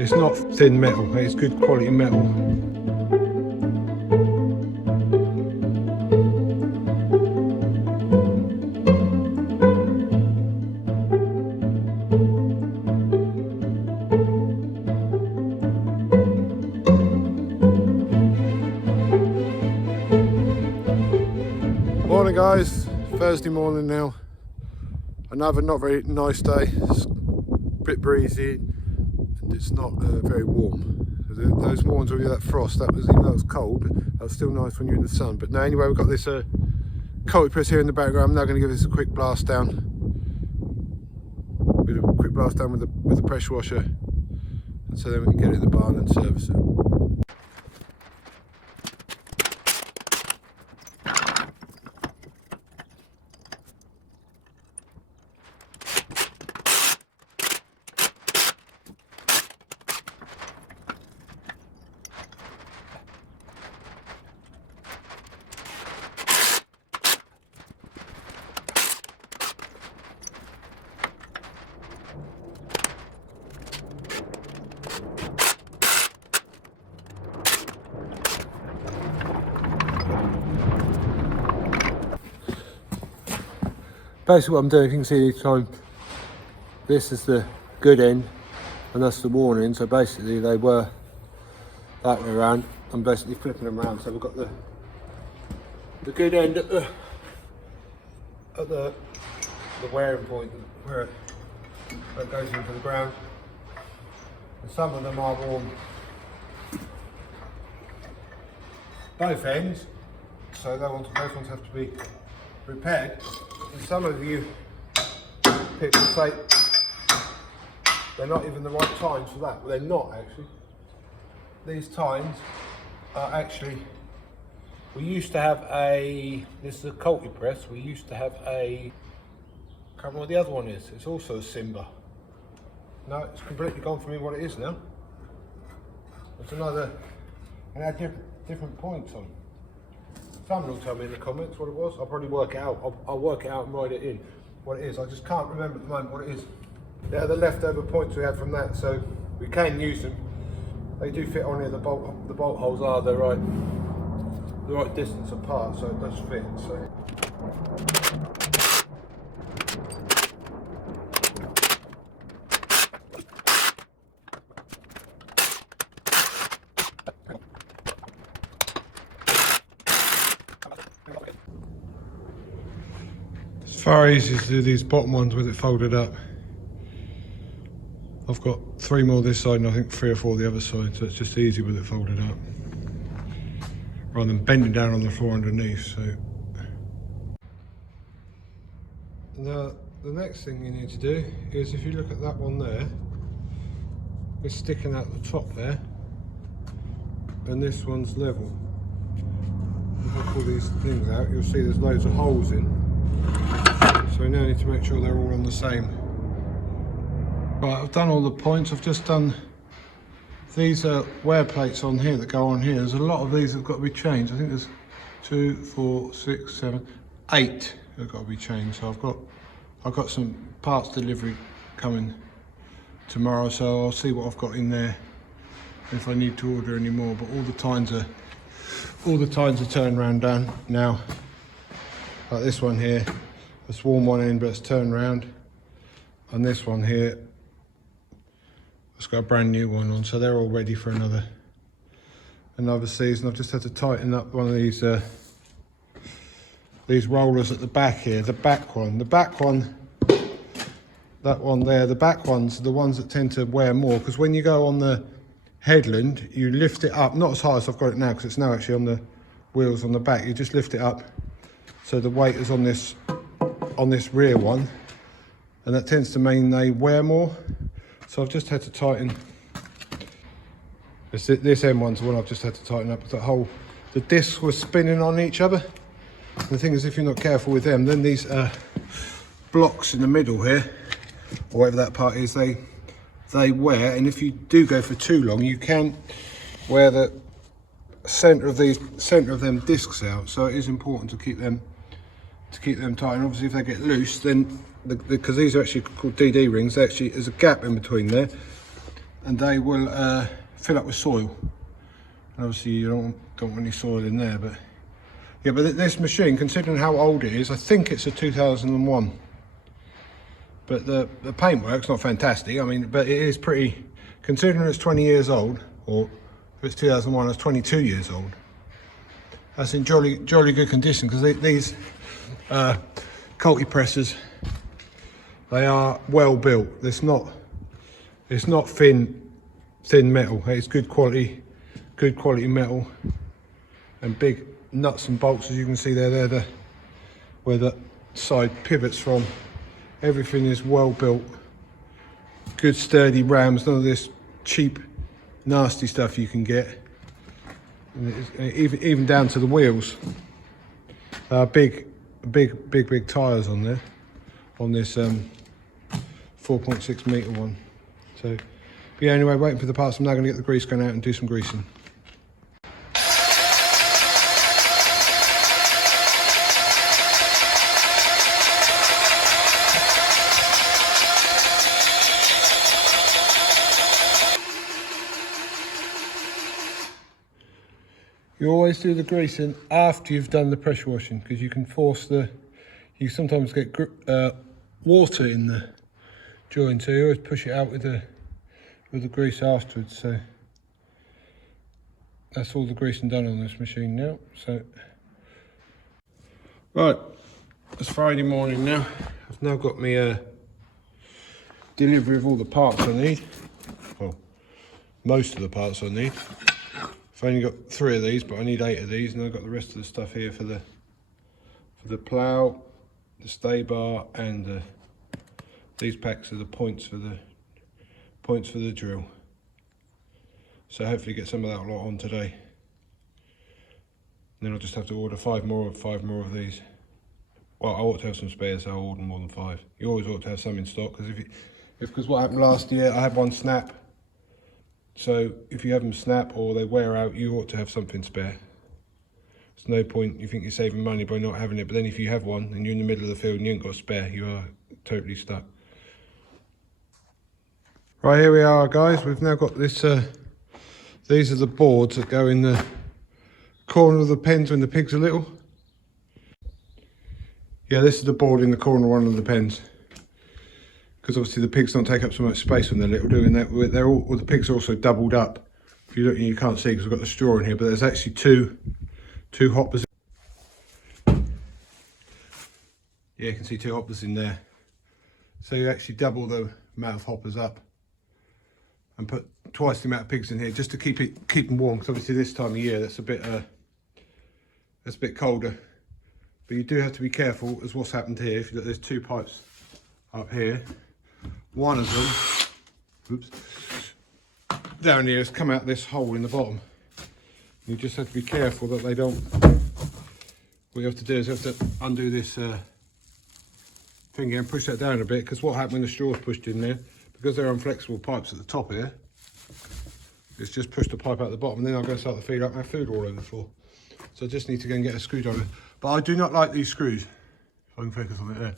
It's not thin metal, it's good quality metal. Morning guys, Thursday morning now. Another not very nice day. It's a bit breezy and it's not very warm. Those mornings when you had that frost, that was, even though it was cold, that was still nice when you're in the sun. But now anyway, we've got this Cultipress here in the background. I'm now going to give this a quick blast down. With the pressure washer, and so then we can get it in the barn and service it. Basically what I'm doing, if you can see each time, this is the good end and that's the warning. So basically they were that way around. I'm basically flipping them around. So we've got the good end at the wearing point where it goes into the ground. And some of them are warm both ends, so those ones have to be repaired. And some of you people say they're not even the right tines for that. Well, they're not actually. These tines are actually, we used to have this is a Cultipress, we used to have I can't remember what the other one is. It's also a Simba. No, it's completely gone from me what it is now. It's another, and it had different points on. Someone will tell me in the comments what it was. I'll probably work it out. I'll work it out and write it in what it is. I just can't remember at the moment what it is. They're the leftover points we had from that, so we can use them. They do fit on here. The bolt holes are the right distance apart, so it does fit. So. It's far easier to do these bottom ones with it folded up. I've got 3 more this side and I think 3 or 4 the other side, so it's just easy with it folded up rather than bending down on the floor underneath. So now the next thing you need to do is, if you look at that one there, it's sticking out the top there and this one's level. If I pull these things out, you'll see there's loads of holes in. So we now need to make sure they're all on the same. Right, I've done all the points. I've just done these wear plates on here that go on here. There's a lot of these that have got to be changed. I think there's 2, 4, 6, 7, 8 that have got to be changed. So I've got some parts delivery coming tomorrow, so I'll see what I've got in there if I need to order any more. But all the tines are turned round down now. Like this one here, it's warm one end but it's turned round, and this one here, it's got a brand new one on, so they're all ready for another season. I've just had to tighten up one of these rollers at the back here, the back one, that one there, the back ones are the ones that tend to wear more, because when you go on the headland, you lift it up, not as high as I've got it now, because it's now actually on the wheels on the back. You just lift it up so the weight is on this rear one, and that tends to mean they wear more. So I've just had to tighten this end one's the one I've just had to tighten up. The discs were spinning on each other. And the thing is, if you're not careful with them, then these blocks in the middle here, or whatever that part is, they wear, and if you do go for too long, you can wear the centre of them discs out. So it is important to keep them tight. And obviously, if they get loose, then because these are actually called DD rings, there's a gap in between there, and they will fill up with soil. And obviously you don't want any soil in there, but yeah, but this machine, considering how old it is, I think it's a 2001. But the paintwork's not fantastic. I mean, but it is pretty, considering it's 20 years old, or if it's 2001, it's 22 years old. That's in jolly good condition, because these Cultipresses, they are well built. It's not thin metal. It's good quality metal, and big nuts and bolts, as you can see there. They're where the side pivots from. Everything is well built, good sturdy rams, none of this cheap nasty stuff you can get. And even down to the wheels. Big tyres on there, on this 4.6 metre one. So yeah, anyway, waiting for the parts. I'm now going to get the grease gun out and do some greasing. You always do the greasing after you've done the pressure washing, because you can force you sometimes get water in the joint, so you always push it out with the grease afterwards. So that's all the greasing done on this machine now. So right, it's Friday morning now. I've now got my delivery of all the parts I need. Well, most of the parts I need. I've only got 3 of these, but I need 8 of these, and I've got the rest of the stuff here for the plough, the stay bar, and these packs are the points for the drill. So hopefully get some of that lot on today. And then I'll just have to order 5 more of these. Well, I ought to have some spares, so I'll order more than 5. You always ought to have some in stock, because what happened last year, I had one snap. So if you have them snap or they wear out, you ought to have something spare. There's no point, you think you're saving money by not having it, but then if you have one and you're in the middle of the field and you ain't got a spare, you are totally stuck. Right, here we are, guys. We've now got this, these are the boards that go in the corner of the pens when the pigs are little. Yeah, this is the board in the corner of one of the pens. Because obviously the pigs don't take up so much space when they're little, doing that. The pigs are also doubled up. If you look, you can't see because we've got the straw in here, but there's actually two hoppers. Yeah, you can see 2 hoppers in there. So you actually double the amount of hoppers up and put twice the amount of pigs in here, just to keep them warm. Because obviously this time of year that's a bit colder. But you do have to be careful as what's happened here. If you look, there's 2 pipes up here. One of them, oops, down here has come out this hole in the bottom. You just have to be careful that they don't. What you have to do is you have to undo this thing here and push that down a bit, because what happened when the straw's pushed in there, because they're unflexible pipes at the top here, it's just pushed the pipe out the bottom, and then I'm going to start to feed up my food all over the floor. So I just need to go and get a screwdriver. But I do not like these screws. If I can focus on it there.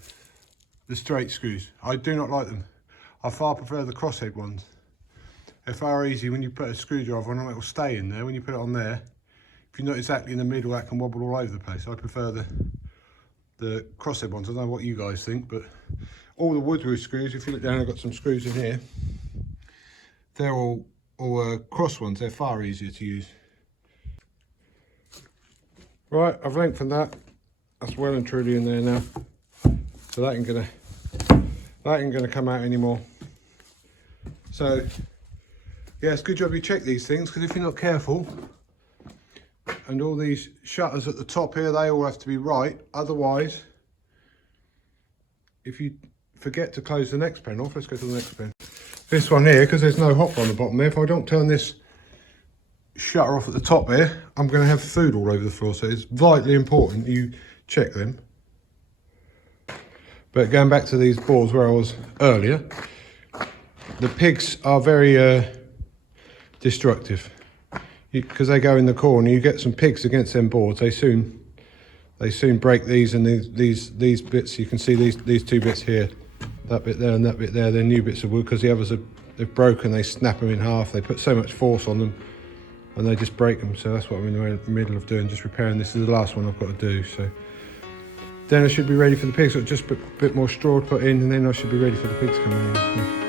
The straight screws. I do not like them. I far prefer the crosshead ones. They're far easy. When you put a screwdriver on them, it will stay in there. When you put it on there, if you're not exactly in the middle, that can wobble all over the place. I prefer the crosshead ones. I don't know what you guys think, but all the Woodrow screws, if you look down, I've got some screws in here. They're all cross ones. They're far easier to use. Right, I've lengthened that. That's well and truly in there now. So that ain't gonna come out anymore. So yeah, it's a good job you check these things, because if you're not careful, and all these shutters at the top here, they all have to be right. Otherwise, if you forget to close the next pen off, let's go to the next pen. This one here, because there's no hopper on the bottom there, if I don't turn this shutter off at the top here, I'm going to have food all over the floor. So it's vitally important you check them. But going back to these boards where I was earlier, the pigs are very destructive, because they go in the corner. You get some pigs against them boards, they soon break these, and these bits. You can see these 2 bits here, that bit there and that bit there. They're new bits of wood, because the others are they've broken, they snap them in half. They put so much force on them and they just break them. So that's what I'm in the middle of doing, just repairing. This is the last one I've got to do. So then I should be ready for the pigs. So just a bit more straw to put in, and then I should be ready for the pigs coming in. So.